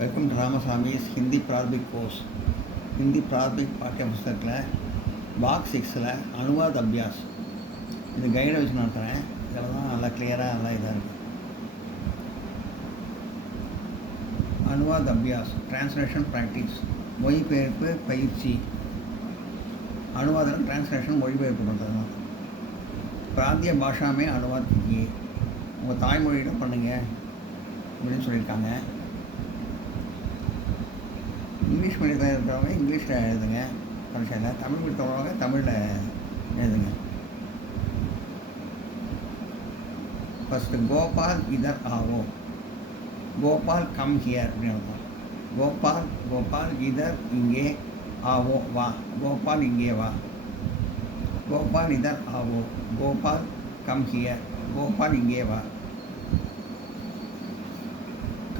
Welcome to Ramasamy's Hindi Prathmik course. Hindi Prathmik பாட்டிய புஸ்தகத்தில் box 6ல் Anuvaad Abhyas இந்த கைடை வச்சு நடத்துகிறேன். இதில் தான் நல்லா கிளியராக நல்லா இதாக இருக்குது. அனுவாத் அபியாஸ் டிரான்ஸ்லேஷன் ப்ராக்டிஸ், மொழிபெயர்ப்பு பயிற்சி. அனுவாதம் டிரான்ஸ்லேஷன் மொழிபெயர்ப்பு பண்ணுறது. பிராந்திய பாஷாமே அனுவாத் कीजिए, உங்கள் தாய்மொழியிடம் பண்ணுங்க அப்படின்னு சொல்லியிருக்காங்க. இங்கிலீஷ் மீடியத்தில் இருக்கிறவங்க இங்கிலீஷில் எழுதுங்க பரீட்சையில், தமிழ் மீடியத்தவங்க தமிழில் எழுதுங்க. ஃபஸ்ட்டு கோபால் இதர் ஆவோ, கோபால் கம் ஹியர் அப்படின்னு அர்த்தம். கோபால் இதர் இங்கே, ஆவோ வா, கோபால் இங்கே வா. கோபால் இதர் ஆவோ, கோபால் கம் ஹியர், கோபால் இங்கே வா.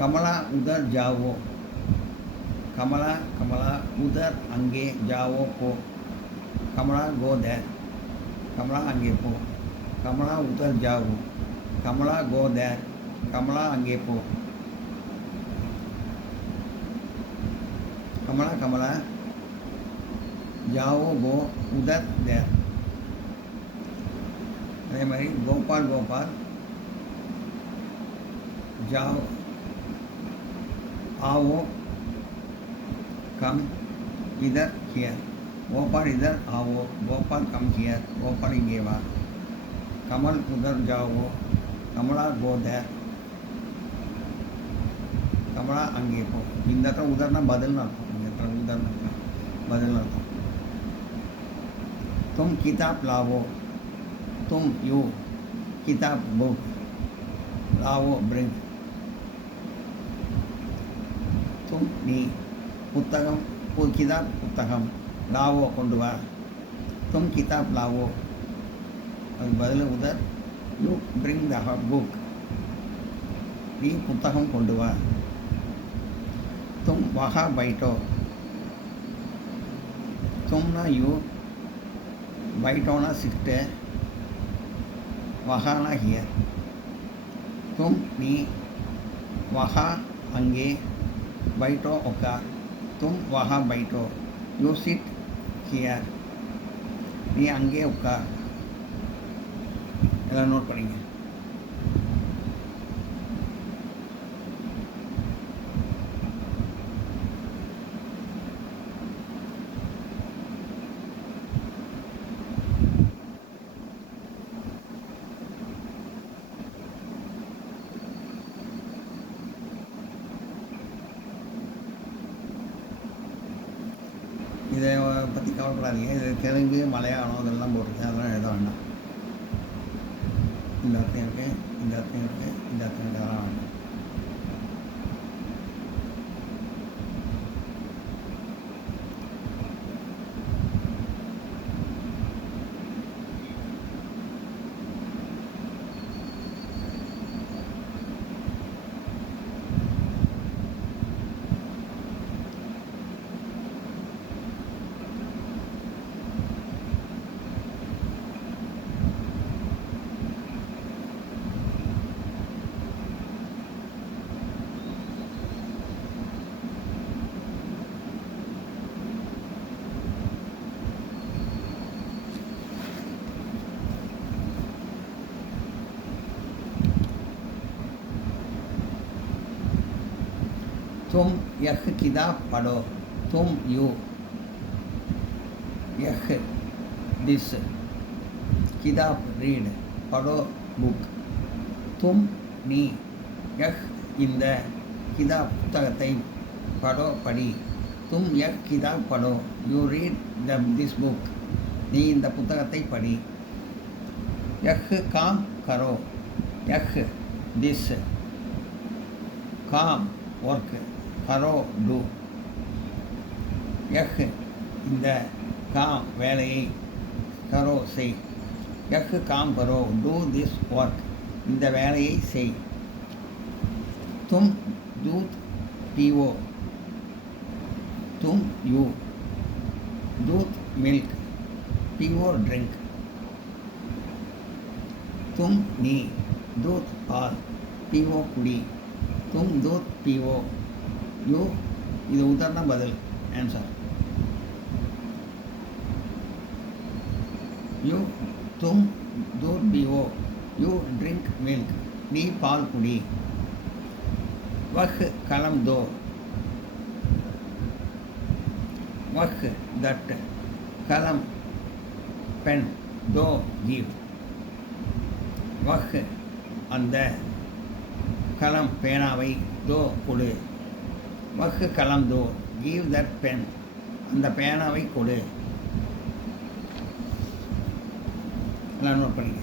கமலா உதர் ஜாவோ, கமலா உதர் அங்கே, ஜாவோ போ. கமலா கோ தேர், கமலா அங்கே போ. கமலா உதர் ஜாவோ, கமலா கோ தேர், கமலா அங்கே போ. கமலா ஜாவோ கோ உதர் தேர். அதே மாதிரி கோபால் ஜாவோ आओ कम इधर हियर, गोपाल इधर आओ, गोपाल कम हियर, गोपाल इंगे वा. कमल उधर जाओ, कमला गो देर, कमला अंगे पो. இந்த இடத்துல உதர்னா பதில்னு அர்த்தம். இந்த இடத்துல உதர்னா பதில்னு அர்த்தம். तुम किताब लाओ, तुम यू किताब बुक लाओ ब्रिंग. तुम நீ புத்தகம் கிதாப் புத்தகம், லாவோ கொண்டு வா. தும் கிதாப் லாவோ, அதுக்கு பதில் உதர் யூ பிரிங் த புக், நீ புத்தகம் கொண்டு வா. தும் வஹா பைட்டோ, தும்னா யூ, பைட்டோனா சிட்டு, வஹானா ஹியர். தும் நீ, வஹா அங்கே, बैठो ओका, तुम वहाँ बैठो, यू सिट हियर, நீ அங்கே உட்கார். எல்லாம் நோட் பண்ணிங்க. இதை பற்றி கவலைப்படாதீங்க. இது தெலுங்கு மலையாளம் இதெல்லாம் போட்டிருக்கேன், அதெல்லாம் எழுத வேண்டாம். இந்த அர்த்தம் இருக்குது, இந்த அர்த்தம் இருக்குது, இந்த அர்த்தம் இதெல்லாம் வேண்டாம். तुम यह किताब पढ़ो, तुम यू यह दिस किताब रीड, पढ़ो बुक. तुम நீ, यह இந்த கிதாப் புத்தகத்தை, படோ படி. तुम यह किताब पढ़ो, you read this book, நீ இந்த புத்தகத்தை படி. यह काम करो, यह this काम work, கரோ டூ. யஹ் இந்த, காம் வேலையை, கரோ செய். யஹ் com Karo, do this work, இந்த வேலையை செய். தும் தூத் பீவோ, தும் யூ தூத் மில்க், பீவோ ட்ரிங்க். தும் நீ, தூத் பால், பீவோ குடி. तुम दूध पीवो, யூ இது உத்தரனா பதில் ஆன்சர். யூ தும் दूध पियो. You drink milk. நீ பால் குடி. वह कलम दो. वह दट कलम पेन दो गिव. वह அந்த கலம் பேனாவை दो கொடு. वह कलम दो गिव दैट पेन அந்த பேனாவை கொடு. எல்லாம் நோட் பண்ணிக்க.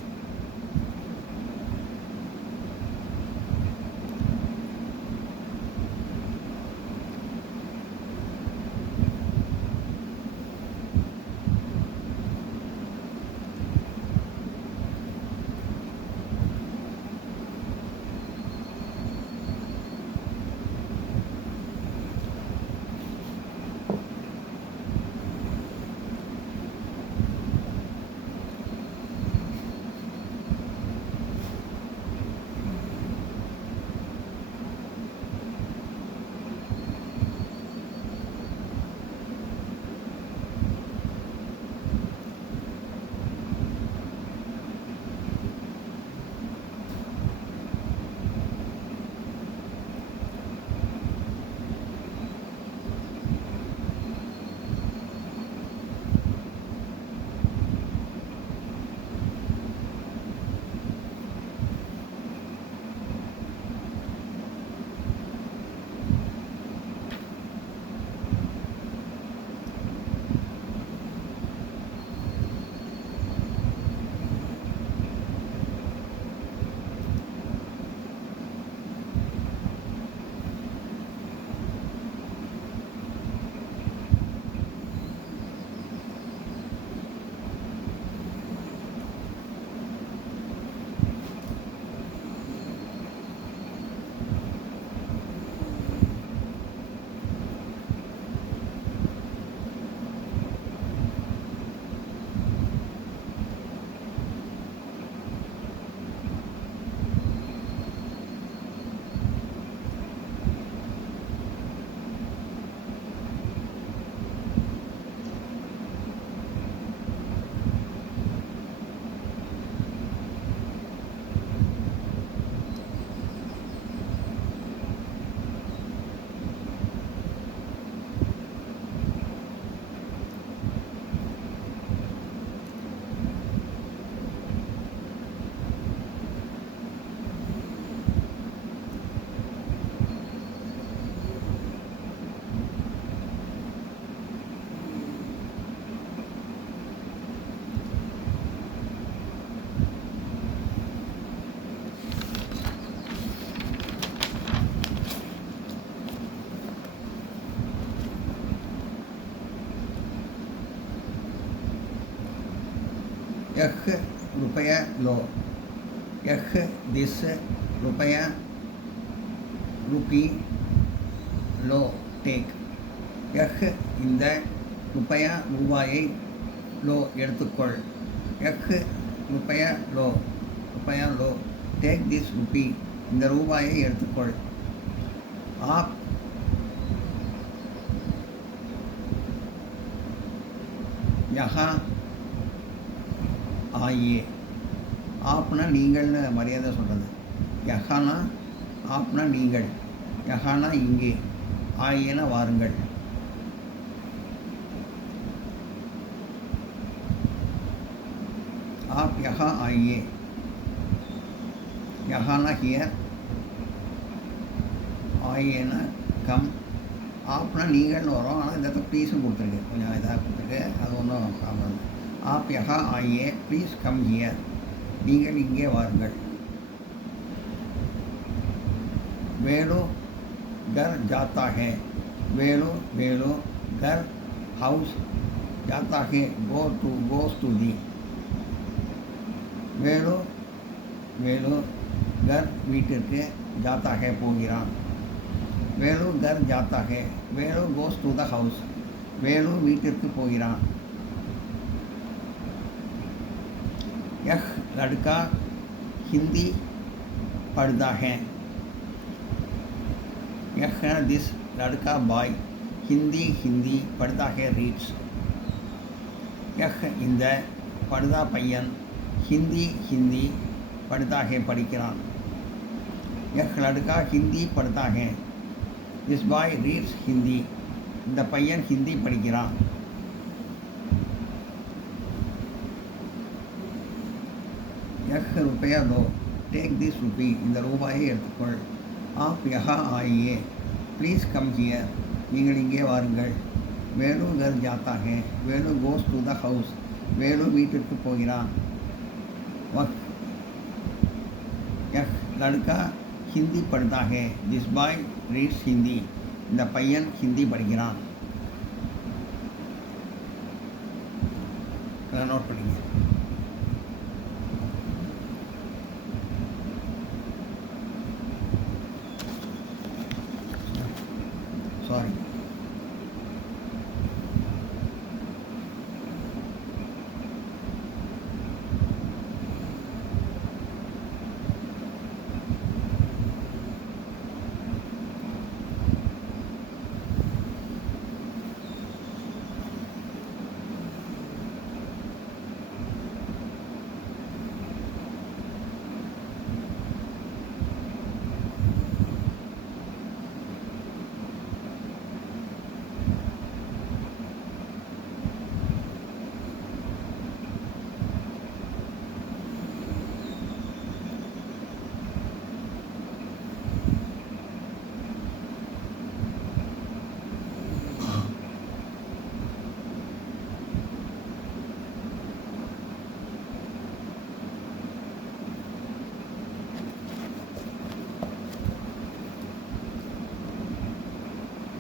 यह रुपया लो. यह दिस रुपया रुपी लो டேக். यह இந்த रुपया ரூபாயை லோ எடுத்துக்கொள். यह रुपया लो டேக் திஸ் ருப்பி இந்த ரூபாயை எடுத்துக்கொள். आप यहाँ ஆயே. ஆப்னா நீங்கள்னு மரியாதை சொல்கிறது. யஹானா ஆப்னா நீங்கள், யஹானா இங்கே, ஆயேனா வாருங்கள். ஆப் யஹா ஆயே. யஹானா ஹியர், ஆயேனா கம். ஆப்னா நீங்கள்னு வரும். ஆனால் இந்த இடத்துல ப்ளீஸும் கொடுத்துருக்கு, கொஞ்சம் இதாக கொடுத்துருக்கு. அது ஒன்றும் ப்ராப்ளம் இல்லை. आप यहाँ आइए, प्लीज़ कम हियर. நீங்கள் இங்கே வாருங்கள். वेलो घर जाता है. वेलो घर हाउस जाता है गोस टू दी. वेलो घर வீட்டிற்கு जाता है போகிறான். वेलो घर जाता है. वेलो गोस टू द हाउस. वेलो வீட்டிற்கு போகிறான். यह लड़का हिंदी पढ़ता है. यह दिस लड़का बॉय हिंदी हिंदी पढ़ता है रीड्स यह இந்த படுதா பையன் ஹிந்தி ஹிந்தி पढ़ता है படிக்கிறான் यह लड़का हिंदी पढ़ता है दिस बॉय रीड्स हिंदी இந்த பையன் ஹிந்தி படிக்கிறான் यह रुपया दो टेक दिस रुपी இந்த ரூபாயை எடுத்துக்கொள் आप यहाँ आइए प्लीज़ कम हियर நீங்கள் இங்கே வாருங்கள் வேணு घर जाता है வேணு goes to the house வேணு வீட்டிற்கு போகிறான் वह यह लड़का हिंदी पढ़ता है दिस बॉय रीड्स हिंदी இந்த பையன் ஹிந்தி படிக்கிறான் நோட் பண்ணிங்க சாரி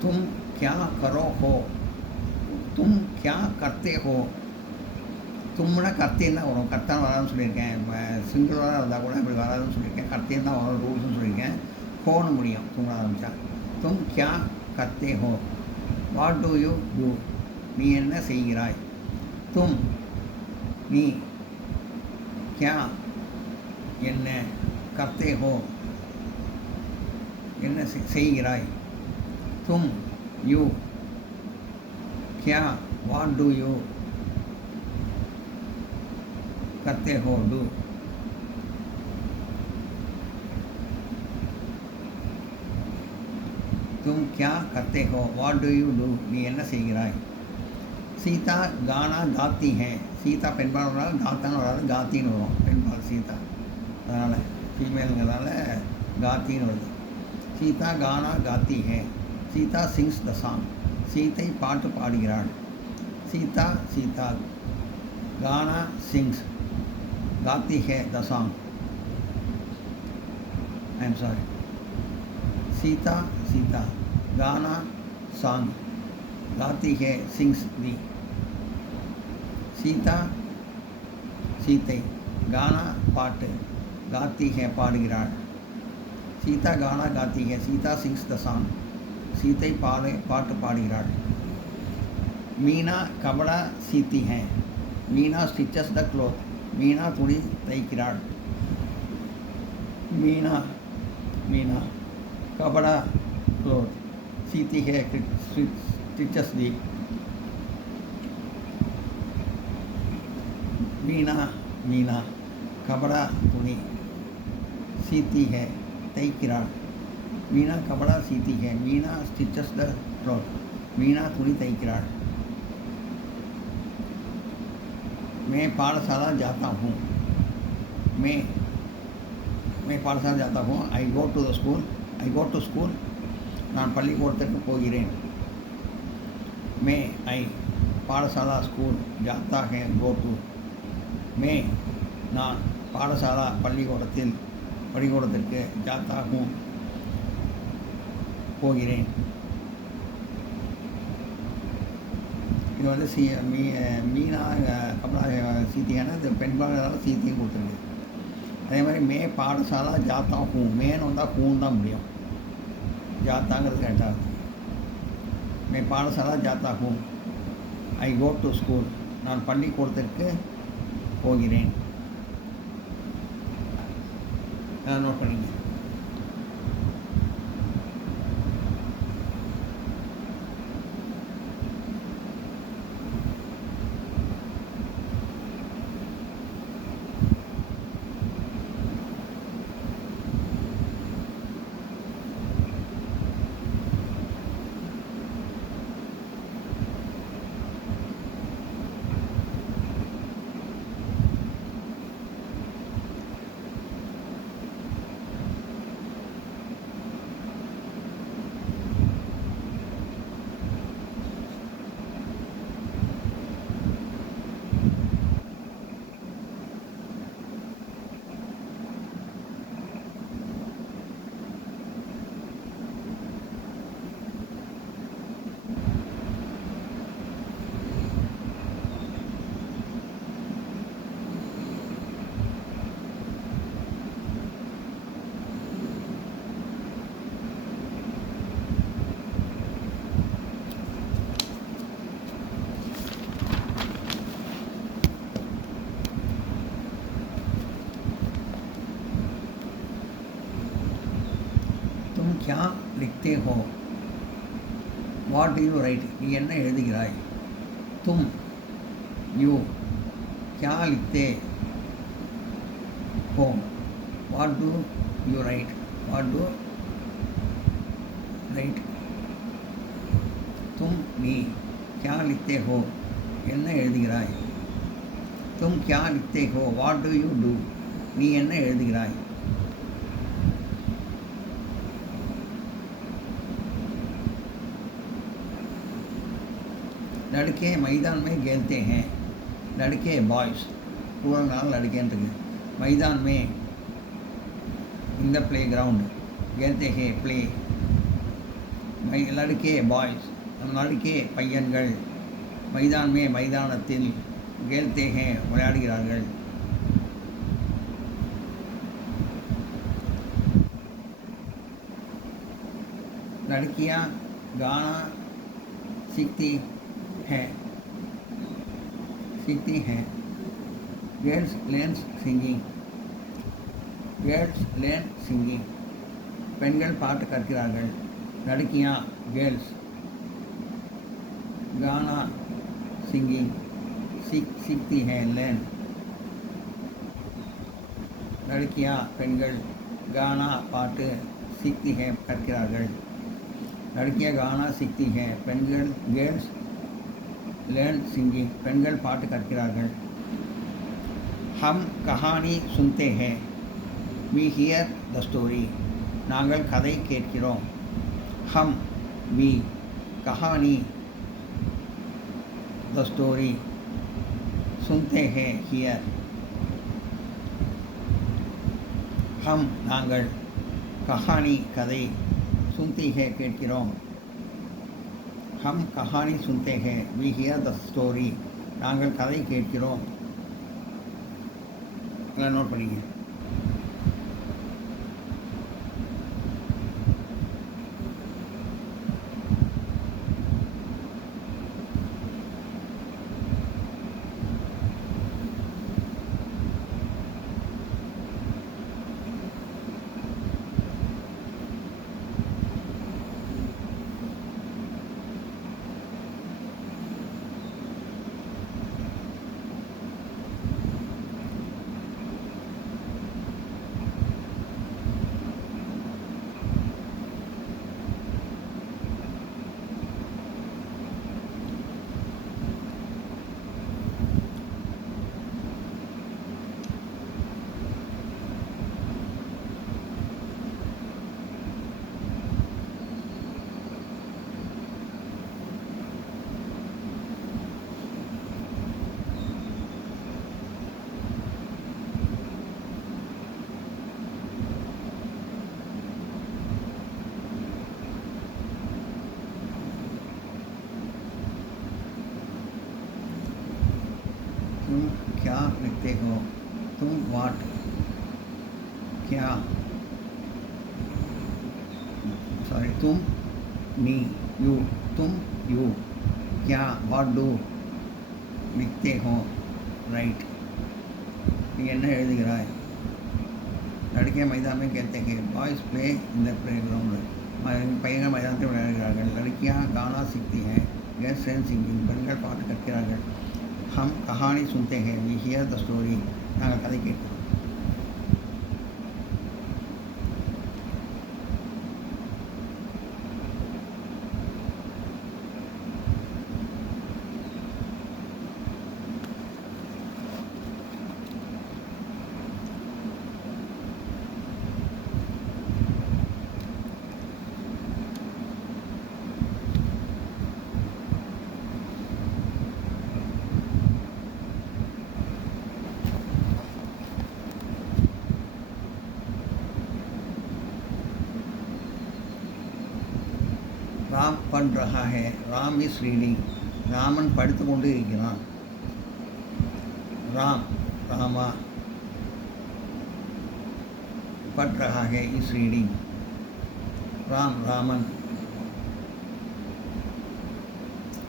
तुम क्या करो हो तुम क्या करते हो तुमना கர்த்தேன்னு தான் வரும் கர்த்தான் வராதுன்னு சொல்லியிருக்கேன் சிங்குலராக இருந்தால் கூட இப்படி வராதுன்னு சொல்லியிருக்கேன் கர்த்தேன்னு தான் வரும் ரூல்ஸ்னு சொல்லியிருக்கேன் ஹோன்னு முடியும் தும்னா ஆரம்பித்தா தும் கியா கர்த்தே ஹோ வாட் டு யூ டூ நீ என்ன செய்கிறாய் தும் நீ கியா என்ன கர்த்தே ஹோ என்ன செய்கிறாய் तुम यू क्या व्हाट डू यू करते हो डू तुम क्या करते हो व्हाट डू यू डू நீ என்ன செய்கிறாய் சீதா கானா காத்தி है சீதா பெண்பால் வராது காத்தான்னு வராது காத்தின்னு வரும் பெண்பால் சீதா அதனால் ஃபீமேலுங்கிறதால காத்தின்னு வருது சீதா கானா காத்தி है சீதா சிங்ஸ் த சாங் சீத்தை பாட்டு பாடுகிறாள் சீதா சீதா கானா சிங்ஸ் காத்தி ஹே the song I am sorry Sita Sita கானா சாங் காத்தி ஹே சிங்ஸ் தி சீதா சீத்தை கானா பாட்டு காத்தி ஹே பாடுகிறாள் சீதா கானா காத்தி ஹே சீதா சிங்ஸ் த சாங் சீத்தை பாட்டு பாடுகிறாள் மீனா கபடா சீத்தி है மீனா ஸ்டிச்சஸ் த க்ளோத் மீனா துணி தைக்கிறாள் மீனா மீனா கபடா க்ளோத் சீத்தி है ஸ்டிச்சஸ் தி மீனா மீனா கபடா துணி சீத்தி है தைக்கிறாள் मीना कपड़ा सीती है मीना स्टिचस द क्लॉथ मीना तुनी तैक्கிறாள் मैं पाठशाला जाता हूँ मैं पाठशाला जाता हूँ आई गो टू स्कूल நான் பள்ளிக்கூடத்திற்கு போகிறேன் मैं आई पाठशाला स्कूल जाता है गो टू मैं நான் பாடசாலா பள்ளிக்கூடத்திற்கு जाता हूँ போகிறேன் இது வந்து மீனா கமலா சீத்தியான இந்த பெண்பாளரால் சீத்தியும் கொடுத்துருக்கு அதே மாதிரி மே பாடசாலா ஜாத்தா ஹூ மேன்னு வந்தால் ஹூன்னு தான் முடியும் ஜாத்தாங்கிறது கரெக்டாக இருக்குது மே பாடசாலா ஜாத்தா ஹூ ஐ கோ டு ஸ்கூல் நான் பள்ளிக்கூடத்திற்கு போகிறேன் நோட் பண்ணிங்க लिखते हो वाट डू यू राइट நீ என்ன எழுதுகிறாய் तुम यू क्या लिखते हो वाट डू यू राइट तुम நீ क्या लिखते हो என்ன எழுதுகிறாய் तुम क्या लिखते हो वाट डू यू डू நீ என்ன எழுதுகிறாய் लड़के मैदान में खेलते हैं लड़के बॉयज़ पूरा नाल लड़के मैदान में इन द प्ले ग्राउंड खेलते हैं प्ले लड़के बॉयज़ लड़के பையன்கள் मैदान में மைதானத்தில் खेलते हैं விளையாடுகிறார்கள் लड़कियां गाना सीखती हैं गर्ल्स लर्न सिंगिंग பெண்கள் பாட்டு கற்கிறார்கள் लड़कियां गर्ल्स गाना सिंगिंग सीखती हैं लर्न लड़कियां பெண்கள் गाना பாட்டு सीखती हैं கற்கிறார்கள் लड़कियां गाना सीखती हैं பெண்கள் गर्ल्स लर्न सिंगिंग பெண்கள் பாட்டு கற்கிறார்கள் हम कहानी सुनते हैं we hear the story நாங்கள் கதை கேட்கிறோம் हम we कहानी the story सुनते हैं hear हम நாங்கள் कहानी கதை सुनती है கேட்கிறோம் हम कहानी सुनते हैं we hear the story நாங்கள் கதை கேட்கிறோம் எல்லாம் நோட் பண்ணிங்க तुम क्या लिखते हो तुम वाट क्या सॉरी तुम मी यू तुम यू क्या वाट डू लिखते हो राइट நீ என்ன எழுதுகிறாய் लड़के मैदान में खेलते हैं boys play in the playground பையன்கள் மைதானத்தில் விளையாடுகிறார்கள் लड़कियां गाना सीखती हैं गर्ल्स लर्न सिंगिंग பெண்கள் பாட்டு கற்கிறார்கள் हम कहानी सुनते हैं we hear the story நாங்கள் கதை கேட்கிறோம் राम पढ़ रहा है राम इज रीडिंग रामन படித்து கொண்டு இருக்கிறான் राम रामा पढ़ रहा है इज रीडिंग राम रामन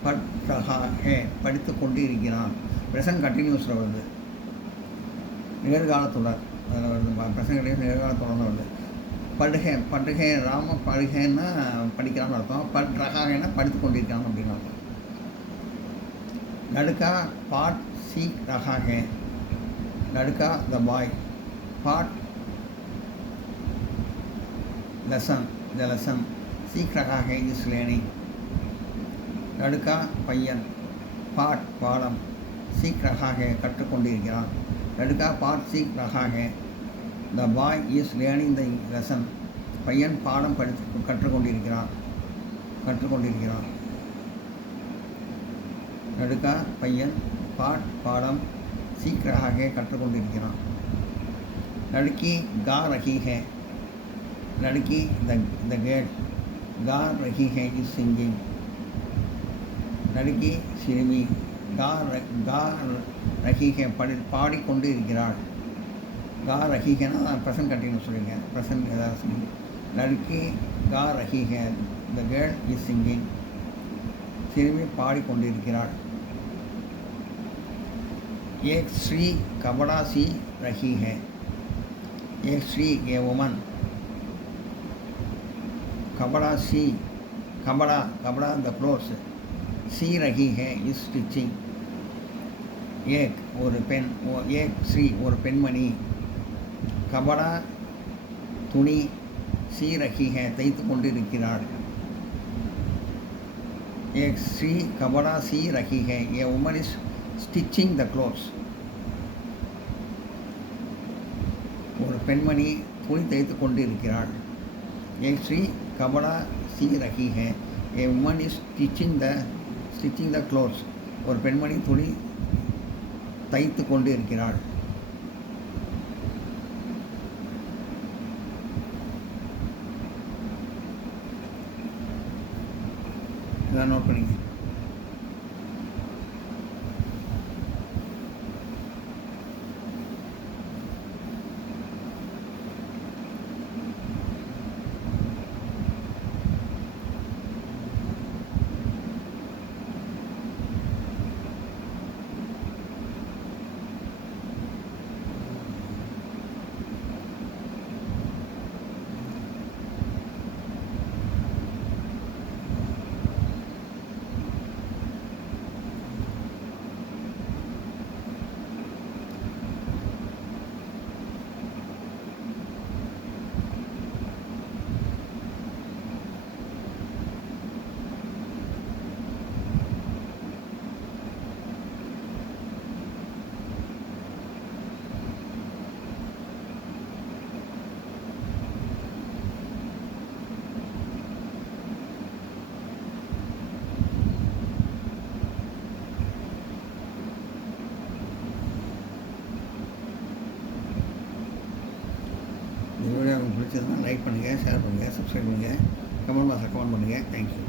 पढ़ रहा है படித்து கொண்டு இருக்கிறான் பிரசன்ட் கண்டினியூஸில் வருது நிகழ்காலத்தொடர் அதில் வருது பிரசன்ட் கண்டினியூஸ் நிகழ்காலத்தொடர் வருது படுகை படுகை ராம படுகைன்னா படிக்கிறான்னு அர்த்தம். ரகாகன்னா படித்து கொண்டிருக்கிறான் அப்படின்னு அர்த்தம். லடுக்கா பாட் சீக் ரகாக, லடுக்கா த பாய், பாட் லெசன் த லெசன், சீக் ரகாக இஸ் லேர்னிங். லடுக்கா பையன், பாட் பாடம், சீக் ரகாக கற்றுக்கொண்டிருக்கிறான். லடுக்கா பாட் சீக் ரகாக, the boy is learning the lesson, பையன் பாடம் கற்றுக்கொண்டிருக்கிறான். லடுக்கா பையன், பாட் பாடம், சீக் ரகாக கற்றுக்கொண்டிருக்கிறான். லடுக்கி கா ரஹி ஹே, லடுக்கி த கேர்ள், கா ரஹி ஹே இஸ் சிங்கிங். லடுக்கி சிறுமி, கா ரஹி ஹே பாடிக்கொண்டு இருக்கிறாள். கா ரஹிகேன்னா நான் ப்ரெசன்ட் கண்டினியூ சொல்லியிருக்கேன். ப்ரெசன்ட் ஏதாவது சொல்லி. லடுக்கி கா ரஹிகே, த கேர்ள் இஸ் சிங்கிங். சிறுமி பாடிக்கொண்டிருக்கிறாள். ஏக் ஸ்ரீ கபடா சி ரஹி ஹே, ஏக் ஸ்ரீ ஏ உமன், கபடா சி கபடா த க்ளோத்ஸ், சி ரஹி ஹே இஸ் ஸ்டிச்சிங். ஏக் ஒரு பெண், ஏக் ஸ்ரீ ஒரு பெண்மணி, கபடா துணி, சி ரஹி ஹே தைத்து கொண்டிருக்கிறாள். ஏக் ஸ்ரீ கபடா சி ரஹி ஹே, a woman is stitching the clothes. ஒரு பெண்மணி துணி தைத்து கொண்டிருக்கிறாள். ஏக் ஸ்ரீ கபடா சி ரஹி ஹே, a woman is stitching the clothes. ஒரு பெண்மணி துணி தைத்து கொண்டு இருக்கிறாள். இதான் நோட் பண்ணிங்க. இந்த வீடியோ உங்களுக்கு பிடிச்சதுன்னா லைக் பண்ணுங்கள், ஷேர் பண்ணுங்கள், சப்ஸ்கிரைப் பண்ணுங்கள், கமெண்ட் பாக்ஸில் கமெண்ட் பண்ணுங்கள். தேங்க்யூ.